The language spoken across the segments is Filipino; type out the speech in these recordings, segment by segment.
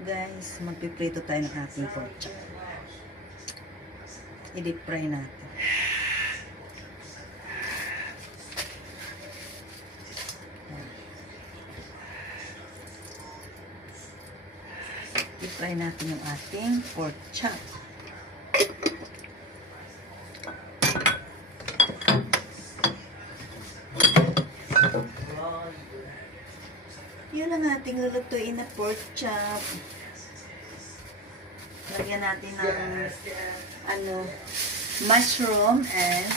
Guys, magpiprito tayo ng ating pork chop. I-deep fry natin. I-deep fry natin yung ating pork chop. Yun ang ating lulutuin na pork chop. Lagyan natin ng mushroom and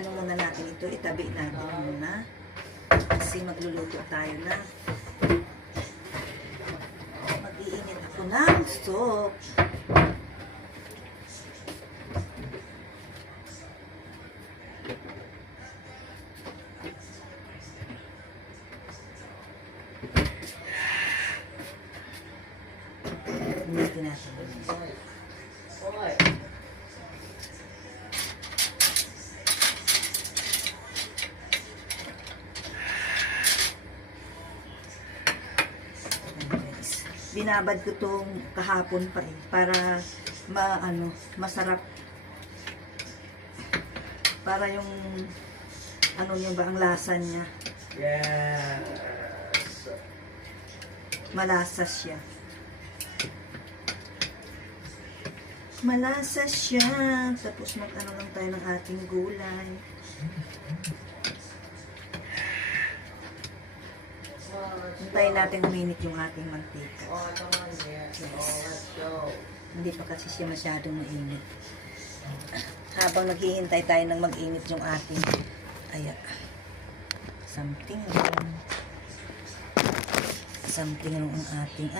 ano muna natin ito, itabi natin muna kasi magluluto tayo na. Mag-iinit ako ng soup. Initin natin. Binabad ko itong kahapon pa para masarap. Para yung niya ba ang lasa niya. Yes. Malasa siya. Malasa siya. Tapos lang tayo ng ating gulay. Hintayin natin uminit yung ating mantika. Yes. Hindi pa kasi siya masyadong mainit. Habang naghihintay tayo ng mag-init yung ating something lang ang ating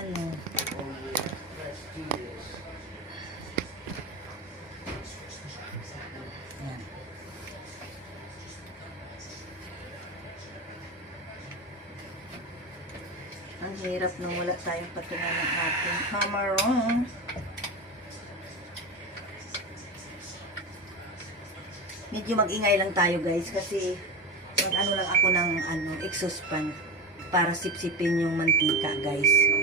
Ayan. Ang hirap nang wala tayong patungan ng ating hamarong. Medyo mag-ingay lang tayo guys kasi lang ako ng exhaust fan para sipsipin yung mantika guys.